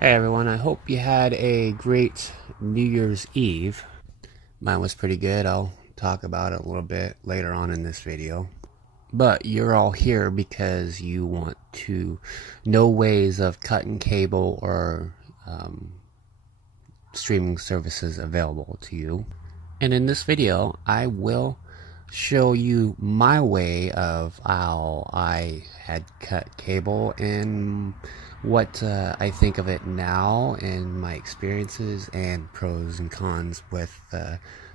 Hey everyone, I hope you had a great New Year's Eve. Mine was pretty good. I'll talk about it a little bit later on in this video. But you're all here because you want to know ways of cutting cable or streaming services available to you. And in this video, I will show you my way of how I had cut cable and what I think of it now and my experiences and pros and cons with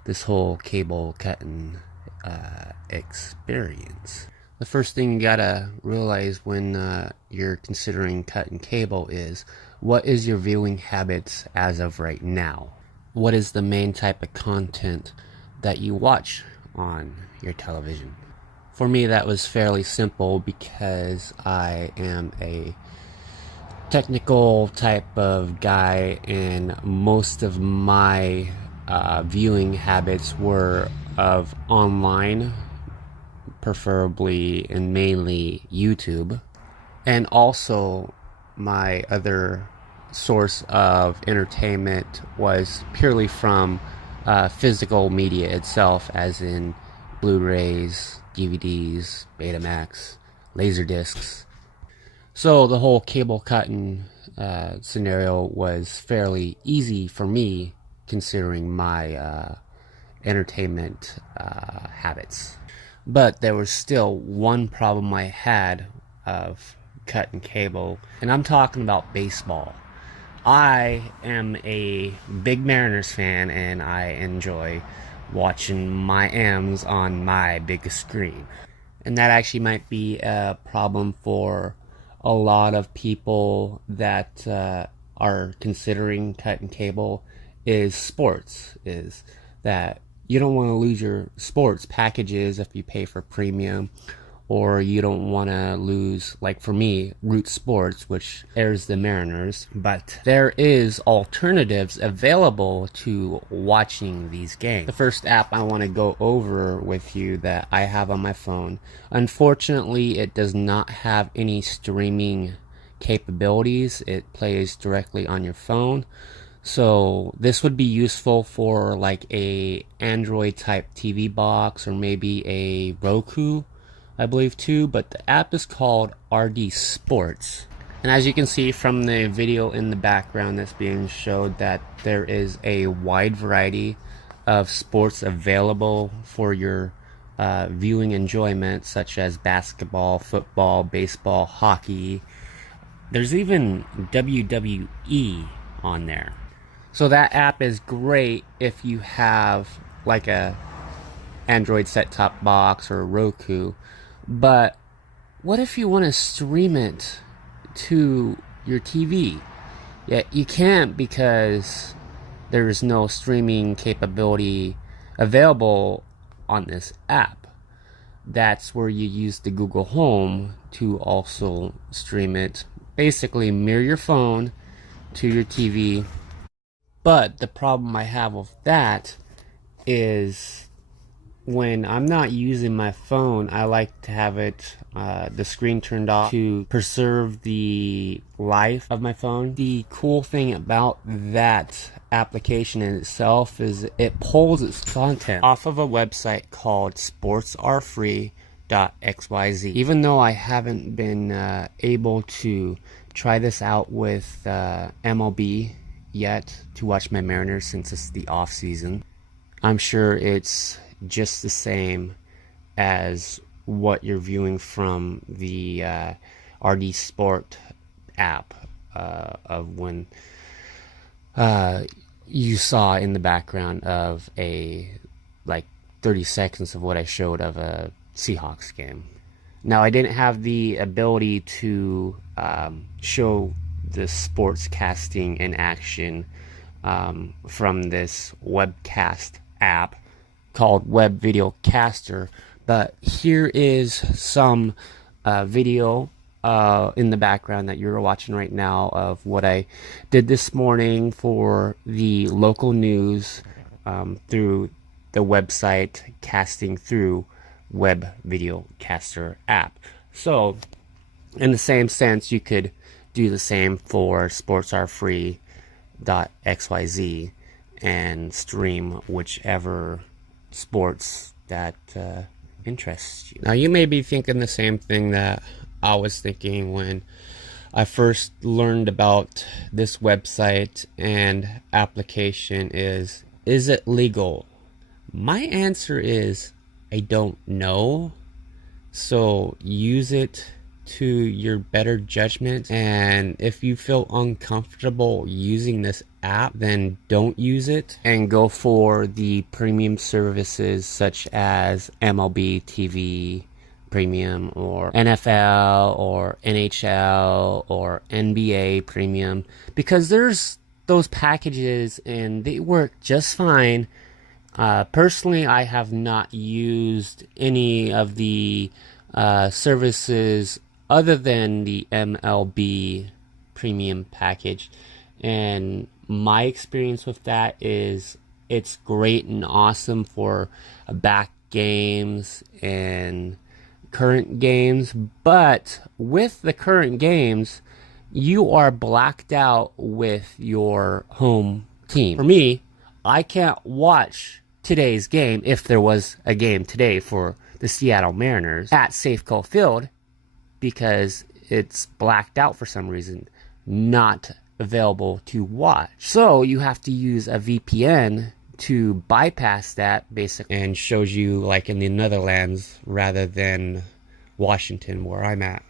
this whole cable cutting experience. The first thing you gotta realize when you're considering cutting cable is, what is your viewing habits as of right now? What is the main type of content that you watch on your television? For me, that was fairly simple because I am a technical type of guy, and most of my viewing habits were of online, preferably and mainly YouTube. And also my other source of entertainment was purely from physical media itself, as in Blu-rays, DVDs, Betamax, Laserdiscs. So the whole cable cutting scenario was fairly easy for me, considering my entertainment habits. But there was still one problem I had of cutting cable, and I'm talking about baseball. I am a big Mariners fan, and I enjoy watching my M's on my biggest screen. And that actually might be a problem for a lot of people that are considering cutting cable, is sports, is that you don't want to lose your sports packages if you pay for premium, or you don't want to lose, like for me, Root Sports, which airs the Mariners. But there is alternatives available to watching these games. The first app I want to go over with you that I have on my phone, unfortunately it does not have any streaming capabilities. It plays directly on your phone. So this would be useful for like a Android type TV box, or maybe a Roku, I believe too. But the app is called RD Sports, and as you can see from the video in the background that's being showed, that there is a wide variety of sports available for your viewing enjoyment, such as basketball, football, baseball, hockey. There's even WWE on there. So that app is great if you have like a Android set-top box or a Roku. But what if you want to stream it to your TV? Yeah, you can't, because there is no streaming capability available on this app. That's where you use the Google Home to also stream it. Basically, mirror your phone to your TV. But the problem I have with that is, when I'm not using my phone, I like to have it the screen turned off to preserve the life of my phone. The cool thing about that application in itself is it pulls its content off of a website called Sportsarefree.xyz. Even though I haven't been able to try this out with MLB yet to watch my Mariners, since it's the off season, I'm sure it's just the same as what you're viewing from the RD Sport app of when you saw in the background of a like 30 seconds of what I showed of a Seahawks game. Now, I didn't have the ability to show the sports casting in action from this webcast app called Web Video Caster, but here is some video in the background that you're watching right now of what I did this morning for the local news through the website casting through Web Video Caster app. So in the same sense, you could do the same for Sportsarefree.xyz and stream whichever sports that interests you. Now, you may be thinking the same thing that I was thinking when I first learned about this website and application is it legal? My answer is I don't know. So use it to your better judgment, and if you feel uncomfortable using this app, then don't use it and go for the premium services such as MLB TV Premium or NFL or NHL or NBA Premium, because there's those packages and they work just fine. Personally, I have not used any of the services other than the MLB Premium package, and my experience with that is it's great and awesome for back games and current games, but with the current games, you are blacked out with your home team. For me, I can't watch today's game, if there was a game today for the Seattle Mariners, at Safeco Field because it's blacked out for some reason, not available to watch. So you have to use a VPN to bypass that, basically, and shows you like in the Netherlands rather than Washington where I'm at.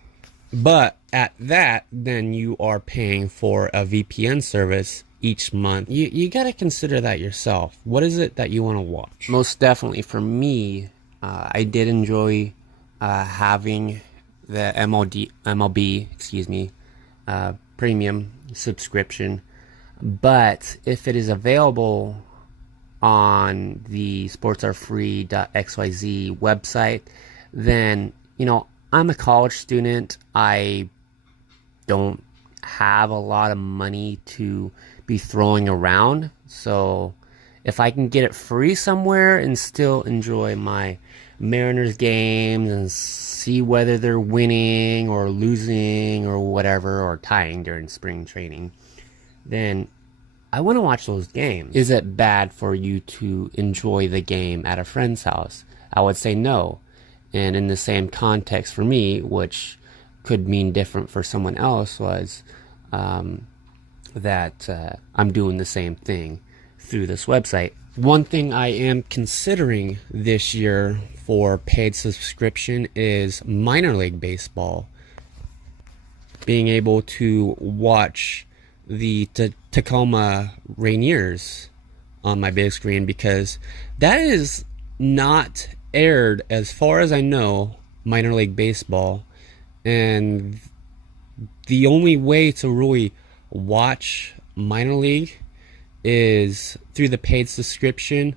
But at that, then you are paying for a VPN service each month. You got to consider that yourself. What is it that you want to watch? Most definitely for me, I did enjoy having the MLB premium subscription, but if it is available on the Sportsarefree.xyz website, then I'm a college student. I don't have a lot of money to be throwing around, so if I can get it free somewhere and still enjoy my Mariners games and see whether they're winning or losing or whatever, or tying during spring training, then I want to watch those games. Is it bad for you to enjoy the game at a friend's house? I would say no. And in the same context for me, which could mean different for someone else, was that I'm doing the same thing through this website. One thing I am considering this year for paid subscription is minor league baseball. Being able to watch the Tacoma Rainiers on my big screen, because that is not aired, as far as I know, minor league baseball, and the only way to really watch minor league is through the paid subscription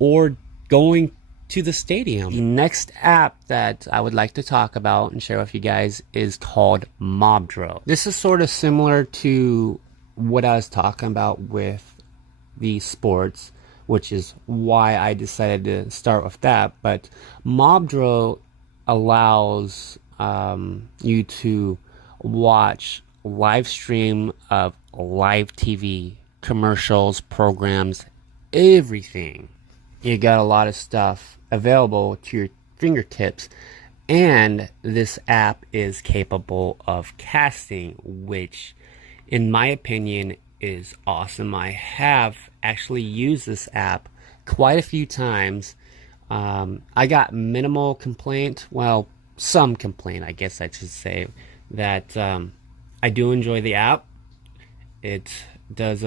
or going to the stadium. The next app that I would like to talk about and share with you guys is called Mobdro. This is sort of similar to what I was talking about with the sports, which is why I decided to start with that. But Mobdro allows you to watch live stream of live TV, commercials, programs, everything. You got a lot of stuff available to your fingertips, and this app is capable of casting, which in my opinion is awesome. I have actually used this app quite a few times. I got minimal complaint, well, some complaint, I guess I should say, that I do enjoy the app. It does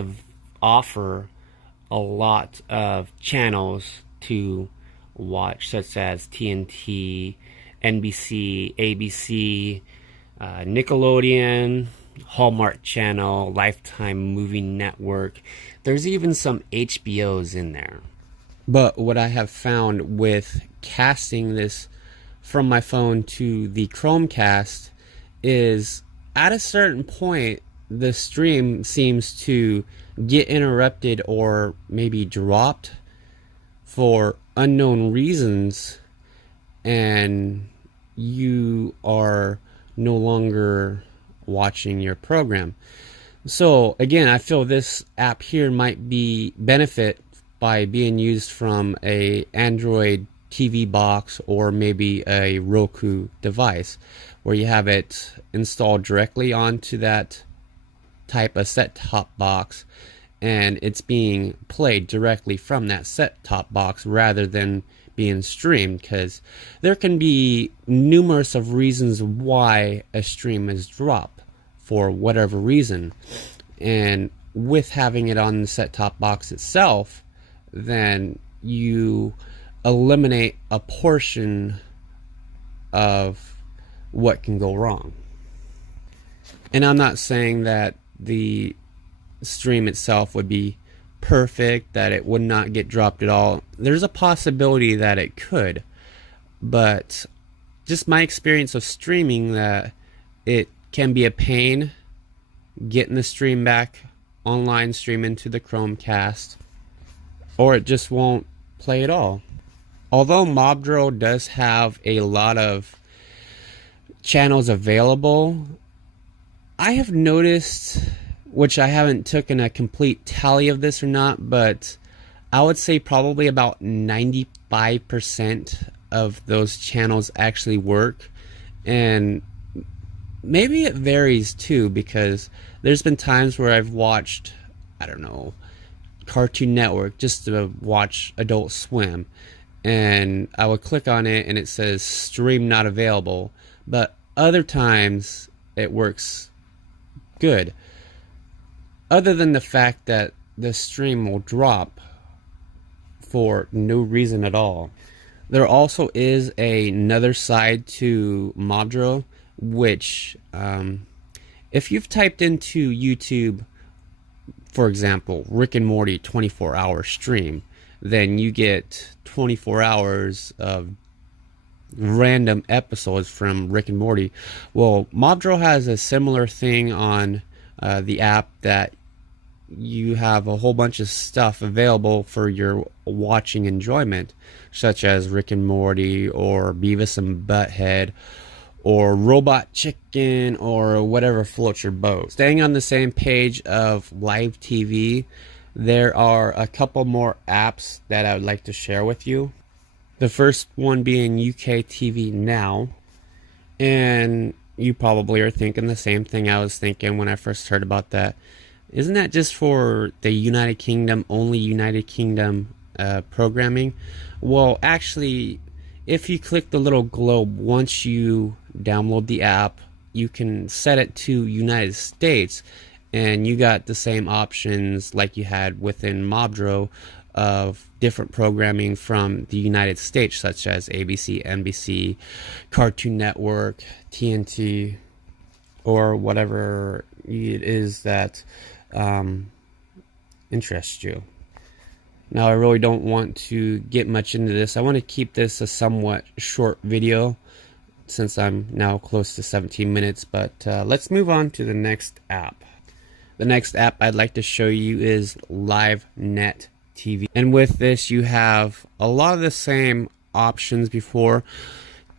offer a lot of channels to watch, such as TNT, NBC, ABC, Nickelodeon, Hallmark Channel, Lifetime Movie Network. There's even some HBOs in there. But what I have found with casting this from my phone to the Chromecast is at a certain point the stream seems to get interrupted or maybe dropped for unknown reasons, and you are no longer watching your program. So again, I feel this app here might be benefit by being used from a Android TV box or maybe a Roku device, where you have it installed directly onto that type of set-top box, and it's being played directly from that set-top box rather than being streamed, because there can be numerous of reasons why a stream is dropped for whatever reason. And with having it on the set-top box itself, then you eliminate a portion of what can go wrong. And I'm not saying that the stream itself would be perfect, that it would not get dropped at all. There's a possibility that it could, but just my experience of streaming, that it can be a pain getting the stream back online, stream into the Chromecast, or it just won't play at all. Although Mobdro does have a lot of channels available, I have noticed, which I haven't taken a complete tally of this or not, but I would say probably about 95% of those channels actually work. And maybe it varies too, because there's been times where I've watched, I don't know, Cartoon Network just to watch Adult Swim, and I would click on it and it says stream not available, but other times it works good, other than the fact that the stream will drop for no reason at all. There also is another side to Mobdro, which if you've typed into YouTube, for example, Rick and Morty 24-hour stream, then you get 24 hours of random episodes from Rick and Morty. Well, Mobdro has a similar thing on the app, that you have a whole bunch of stuff available for your watching enjoyment, such as Rick and Morty or Beavis and Butthead or Robot Chicken or whatever floats your boat. Staying on the same page of Live-TV, there are a couple more apps that I would like to share with you. The first one being UK TV Now. And you probably are thinking the same thing I was thinking when I first heard about that. Isn't that just for the United Kingdom, only United Kingdom programming? Well, actually, if you click the little globe, once you download the app, you can set it to United States, and you got the same options like you had within Mobdro of different programming from the United States, such as ABC, NBC, Cartoon Network, TNT, or whatever it is that interests you. Now, I really don't want to get much into this. I want to keep this a somewhat short video, since I'm now close to 17 minutes, but let's move on to the next app. The next app I'd like to show you is Live-NetTV. And with this, you have a lot of the same options before.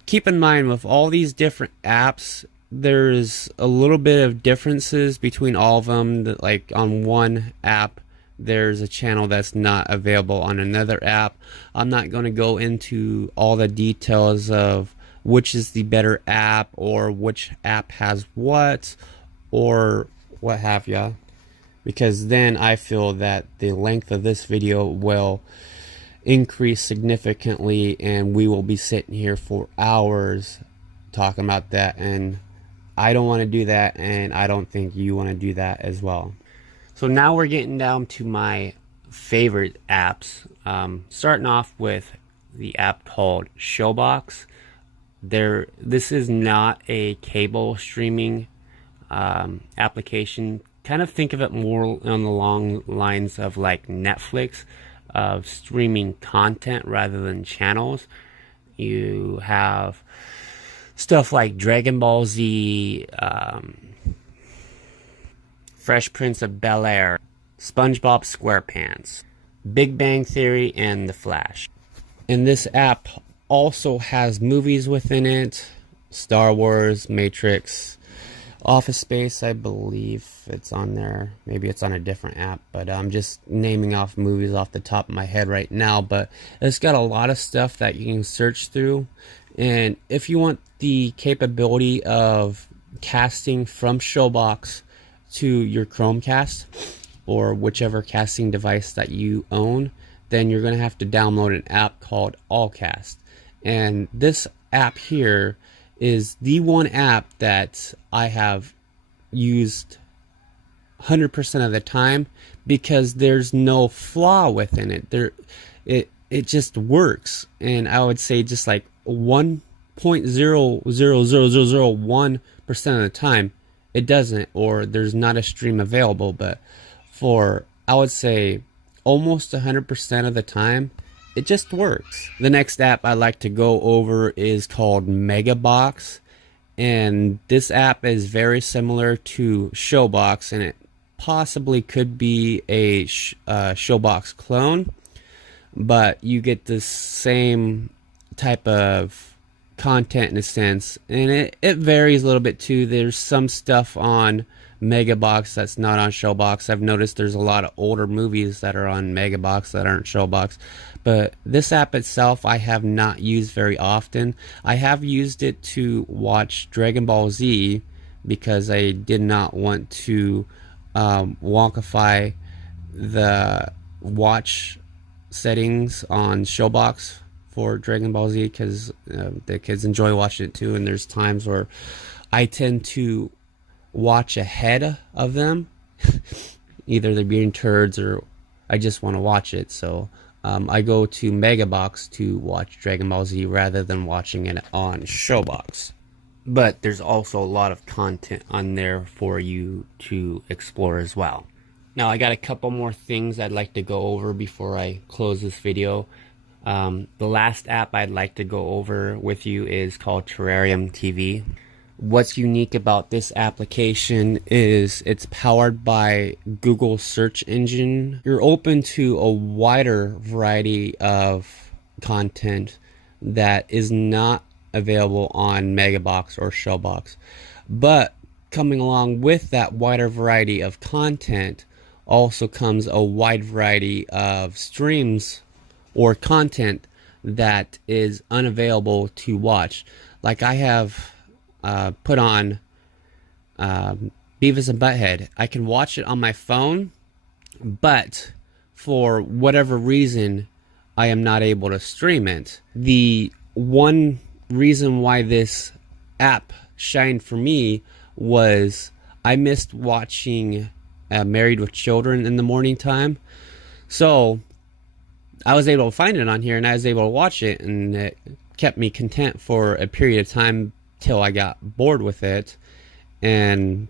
Keep in mind, with all these different apps, there's a little bit of differences between all of them. That, like, on one app, there's a channel that's not available on another app. I'm not going to go into all the details of which is the better app, or which app has what, or what have ya, because then I feel that the length of this video will increase significantly, and we will be sitting here for hours talking about that, and I don't want to do that, and I don't think you want to do that as well. So now we're getting down to my favorite apps, starting off with the app called Showbox. This is not a cable streaming application. Kind of think of it more on the long lines of like Netflix, of streaming content rather than channels. You have stuff like Dragon Ball Z, Fresh Prince of Bel-Air, SpongeBob SquarePants, Big Bang Theory, and The Flash. And this app also has movies within it, Star Wars, Matrix, Office Space, I believe it's on there. Maybe it's on a different app, but I'm just naming off movies off the top of my head right now. But it's got a lot of stuff that you can search through. And if you want the capability of casting from Showbox to your Chromecast or whichever casting device that you own, then you're going to have to download an app called Allcast. And this app here is the one app that I have used 100% of the time because there's no flaw within it. It just works, and I would say just like 1.00001% of the time it doesn't, or there's not a stream available. But for, I would say, almost 100% of the time, it just works. The next app I like to go over is called Megabox, and this app is very similar to Showbox, and it possibly could be a Showbox clone, but you get the same type of content in a sense, and it varies a little bit too. There's some stuff on Megabox that's not on Showbox. I've noticed there's a lot of older movies that are on Megabox that aren't Showbox. But this app itself I have not used very often. I have used it to watch Dragon Ball Z because I did not want to wonkify the watch settings on Showbox for Dragon Ball Z, because the kids enjoy watching it too, and there's times where I tend to watch ahead of them. Either they're being turds or I just want to watch it, so I go to Megabox to watch Dragon Ball Z rather than watching it on Showbox. But there's also a lot of content on there for you to explore as well. Now I got a couple more things I'd like to go over before I close this video. The last app I'd like to go over with you is called Terrarium.tv. What's unique about this application is it's powered by Google search engine. You're open to a wider variety of content that is not available on Megabox or Showbox. But coming along with that wider variety of content also comes a wide variety of streams or content that is unavailable to watch. Like I have put on Beavis and Butthead. I can watch it on my phone, but for whatever reason I am not able to stream it. The one reason why this app shined for me was I missed watching Married with Children in the morning time, so I was able to find it on here and I was able to watch it, and it kept me content for a period of time till I got bored with it. And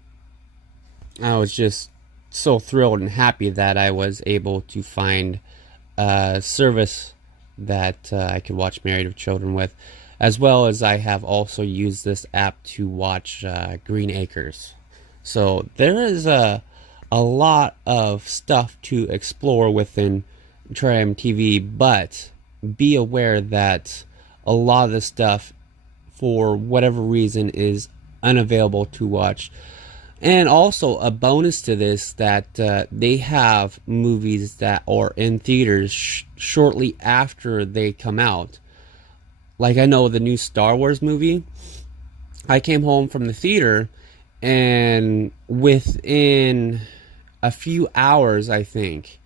I was just so thrilled and happy that I was able to find a service that I could watch Married with Children with, as well as I have also used this app to watch Green Acres. So there is a lot of stuff to explore within Terrarium.tv, but be aware that a lot of the stuff, for whatever reason, is unavailable to watch. And also a bonus to this, that they have movies that are in theaters shortly after they come out. Like I know the new Star Wars movie, I came home from the theater and within a few hours, I think,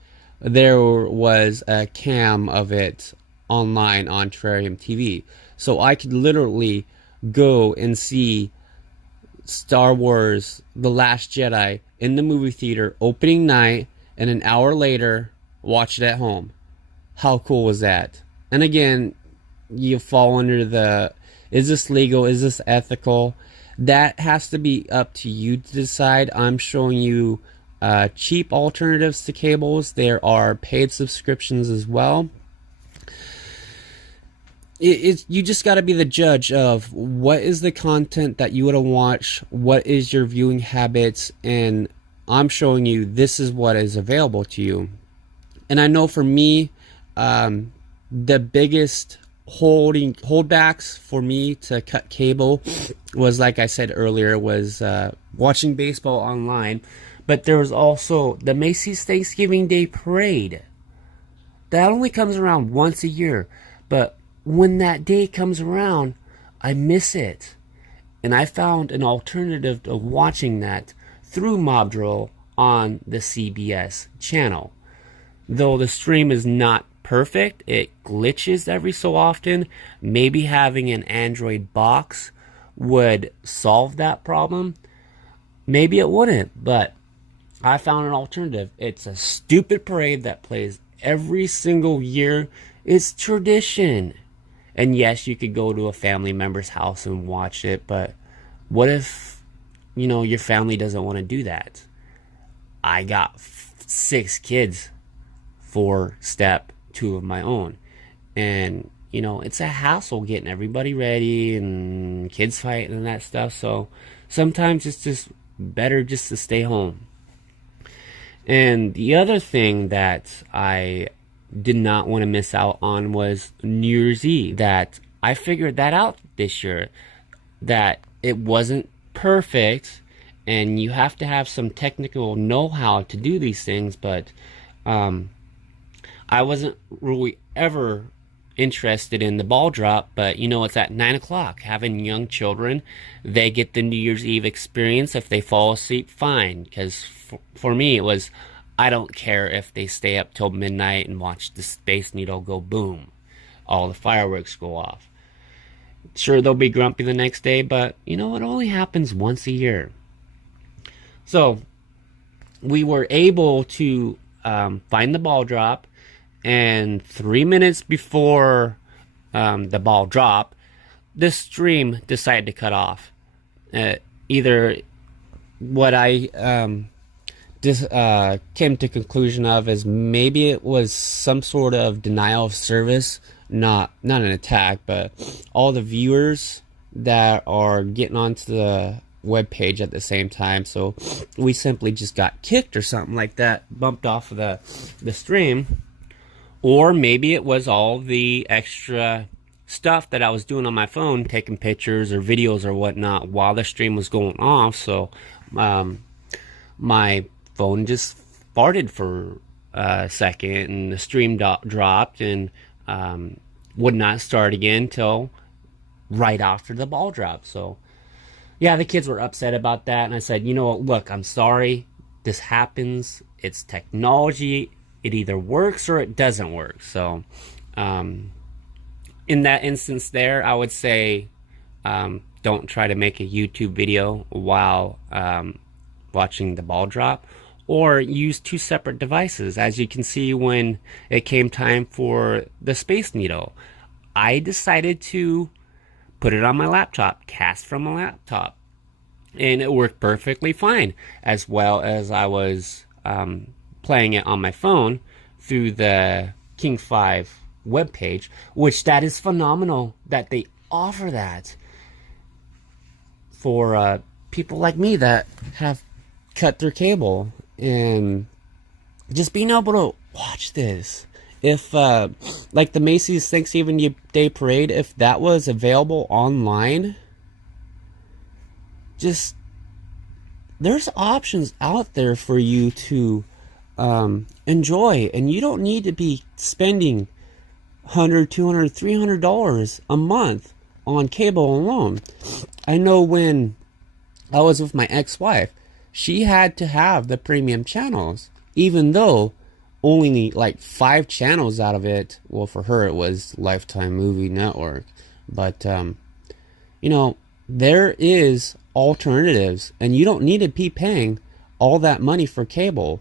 there was a cam of it online on Terrarium.tv. So I could literally go and see Star Wars The Last Jedi in the movie theater opening night, and an hour later watch it at home. How cool was that? And again, you fall under the, is this legal, is this ethical? That has to be up to you to decide. I'm showing you cheap alternatives to cables. There are paid subscriptions as well. You just got to be the judge of what is the content that you want to watch, what is your viewing habits, and I'm showing you this is what is available to you. And I know for me, the biggest holdbacks for me to cut cable was, like I said earlier, was watching baseball online. But there was also the Macy's Thanksgiving Day Parade. That only comes around once a year. But when that day comes around, I miss it. And I found an alternative to watching that through Mob Drill on the CBS channel. Though the stream is not perfect, it glitches every so often. Maybe having an Android box would solve that problem. Maybe it wouldn't, but I found an alternative. It's a stupid parade that plays every single year. It's tradition. And yes, you could go to a family member's house and watch it, but what if, your family doesn't want to do that? I got 6 kids, 4 step, 2 of my own. And, it's a hassle getting everybody ready and kids fighting and that stuff. So sometimes it's just better just to stay home. And the other thing that I did not want to miss out on was New Year's Eve. That I figured that out this year, that it wasn't perfect and you have to have some technical know-how to do these things, but I wasn't really ever interested in the ball drop. But it's at 9 o'clock. Having young children, they get the New Year's Eve experience. If they fall asleep, fine, because for me it was, I don't care if they stay up till midnight and watch the Space Needle go boom, all the fireworks go off. Sure, they'll be grumpy the next day, but it only happens once a year. So we were able to find the ball drop, and 3 minutes before the ball drop, the stream decided to cut off. Either what I came to conclusion of is maybe it was some sort of denial of service, not an attack, but all the viewers that are getting onto the web page at the same time. So we simply just got kicked or something like that, bumped off of the stream. Or maybe it was all the extra stuff that I was doing on my phone, taking pictures or videos or whatnot while the stream was going off. So my phone just farted for a second, and the stream dropped and would not start again till right after the ball drop. So yeah, the kids were upset about that, and I said, look, I'm sorry, this happens, it's technology, it either works or it doesn't work. So in that instance there, I would say don't try to make a YouTube video while watching the ball drop, or use 2 separate devices. As you can see, when it came time for the Space Needle, I decided to put it on my laptop, cast from a laptop, and it worked perfectly fine, as well as I was playing it on my phone through the King 5 webpage, which that is phenomenal that they offer that for people like me that have cut their cable. And just being able to watch this, if like the Macy's Thanksgiving Day Parade, if that was available online, just there's options out there for you to enjoy, and you don't need to be spending $100, $200, $300 a month on cable alone. I know when I was with my ex-wife, she had to have the premium channels, even though only like 5 channels out of it, well, for her it was Lifetime Movie Network, but there is alternatives, and you don't need to be paying all that money for cable.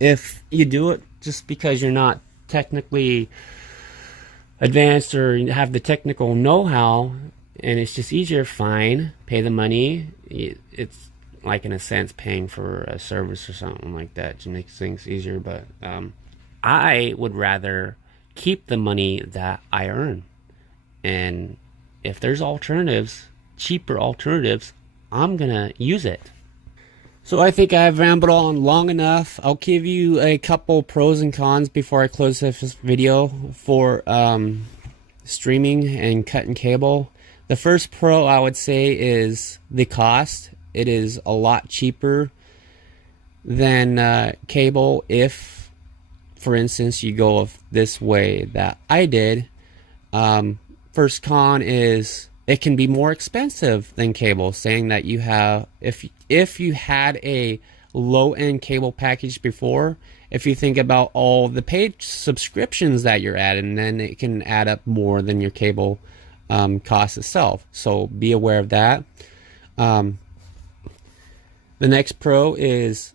If you do it just because you're not technically advanced or have the technical know-how and it's just easier, fine, pay the money. It's like, in a sense, paying for a service or something like that to make things easier. But I would rather keep the money that I earn, and if there's alternatives, cheaper alternatives, I'm gonna use it. So I think I've rambled on long enough. I'll give you a couple pros and cons before I close this video for streaming and cutting cable. The first pro I would say is the cost. It is a lot cheaper than cable if, for instance, you go this way that I did. First con is it can be more expensive than cable, saying that you have, if you had a low-end cable package before, if you think about all the paid subscriptions that you're adding, then it can add up more than your cable cost itself. So be aware of that. The next pro is,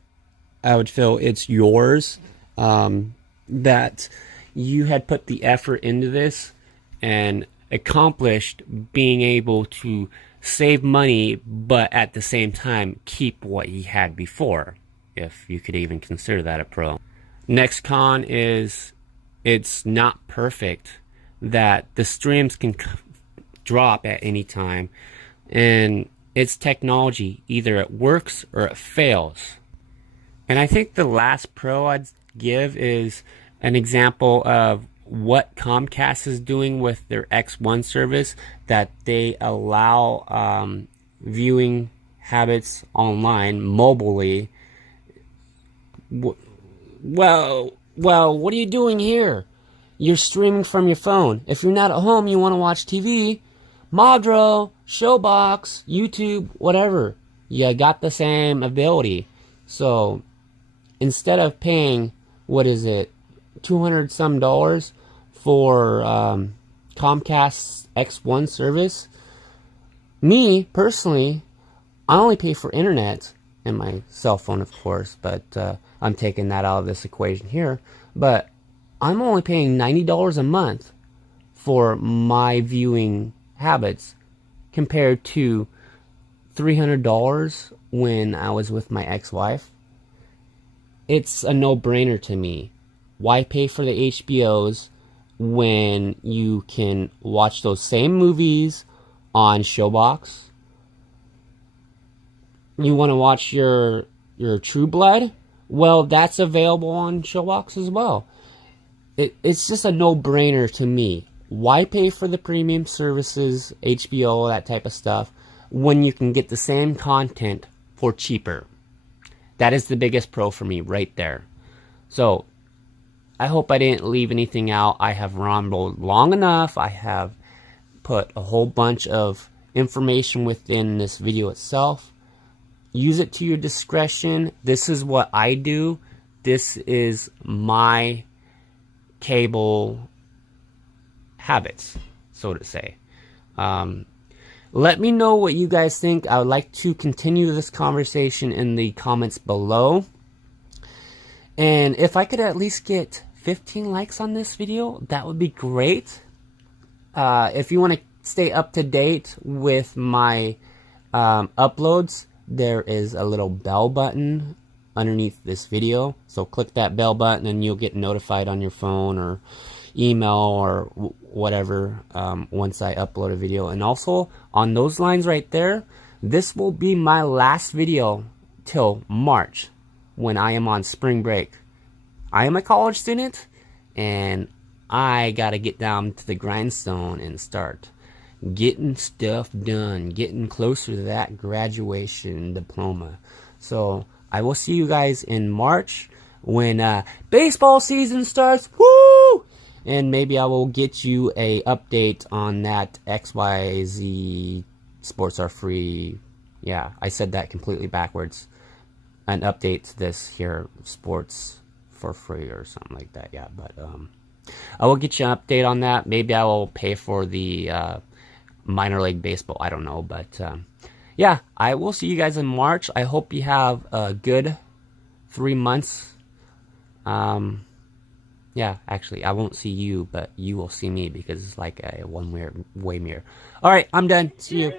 I would feel it's yours, that you had put the effort into this and accomplished being able to save money, but at the same time keep what you had before, if you could even consider that a pro. Next con is it's not perfect, that the streams can drop at any time, and it's technology. Either it works or it fails. And I think the last pro I'd give is an example of what Comcast is doing with their X1 service, that they allow viewing habits online, mobilely. Well, what are you doing here? You're streaming from your phone. If you're not at home, you want to watch TV, Madro, Showbox, YouTube, whatever. You got the same ability. So instead of paying, what is it, $200 some for Comcast's X1 service, me personally, I only pay for internet and my cell phone, of course, but I'm taking that out of this equation here. But I'm only paying $90 a month for my viewing habits, compared to $300 when I was with my ex-wife. It's a no-brainer to me. Why pay for the HBOs when you can watch those same movies on Showbox? You want to watch your True Blood? Well, that's available on Showbox as well. It's just a no-brainer to me. Why pay for the premium services, HBO, that type of stuff, when you can get the same content for cheaper? That is the biggest pro for me right there. So I hope I didn't leave anything out. I have rambled long enough. I have put a whole bunch of information within this video itself. Use it to your discretion. This is what I do. This is my cable habits, so to say. Let me know what you guys think. I would like to continue this conversation in the comments below. And if I could at least get 15 likes on this video, that would be great. If you want to stay up to date with my uploads, there is a little bell button underneath this video. So click that bell button and you'll get notified on your phone or email or whatever once I upload a video. And also on those lines right there, this will be my last video till March, when I am on spring break. I am a college student and I gotta get down to the grindstone and start getting stuff done, getting closer to that graduation diploma. So I will see you guys in March when baseball season starts. Woo! And maybe I will get you a update on that XYZ Sports Are Free. Yeah, I said that completely backwards. An update to this here, Sports for Free or something like that. Yeah, but I will get you an update on that. Maybe I will pay for the minor league baseball. I don't know, but yeah, I will see you guys in March. I hope you have a good 3 months. Yeah, actually, I won't see you, but you will see me, because it's like a one-way mirror. All right, I'm done. See you.